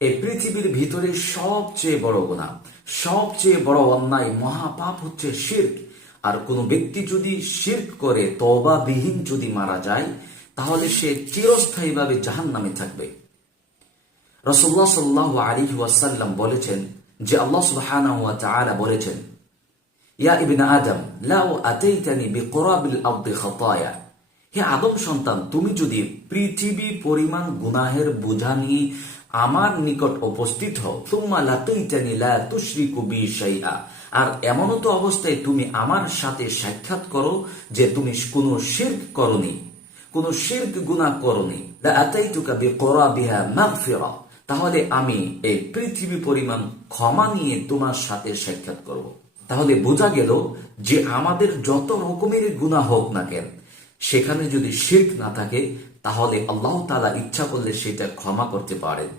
এই পৃথিবীর ভিতরে সবচেয়ে বড় গুনাহ, সবচেয়ে বড় অন্যায়, মহাপাপ হচ্ছে শিরক। আর কোনো ব্যক্তি যদি শিরক করে তওবাবিহীন যদি মারা যায়, তাহলে সে চিরস্থায়ীভাবে জাহান্নামে থাকবে। রাসূলুল্লাহ সাল্লাল্লাহু আলাইহি ওয়াসাল্লাম বলেছেন যে আল্লাহ সুবহানাহু ওয়া তাআলা বলেছেন, ইয়া ইবনে আদম লাউ আতাইতানি বিকুরাবিল আরদি খাতায়া, হে আদম সন্তান, তুমি যদি পৃথিবী পরিমাণ গুনাহের বোঝা নিয়ে আমার নিকট উপস্থিত হও, তুম্মা লাকাইতানি লা তুশরিকু বি শাইআ, আর এমনও তো অবস্থায় তুমি আমার সাথে সাক্ষাৎ করো যে তুমি কোনো শিরক করনি, কোনো শিরক গুনাহ করনি, লা আতাইতুকা বিকুরাবিহা মাগফিরা, তাহলে আমি এই পৃথিবী পরিমাণ ক্ষমা নিয়ে তোমার সাথে সাক্ষাৎ করব। তাহলে বোঝা গেল যে আমাদের যত রকমের গুনাহ হোক না কেন, সেখানে যদি শিরক না থাকে, তাহলে আল্লাহ তাআলা ইচ্ছা করলে সেটা ক্ষমা করতে পারেন।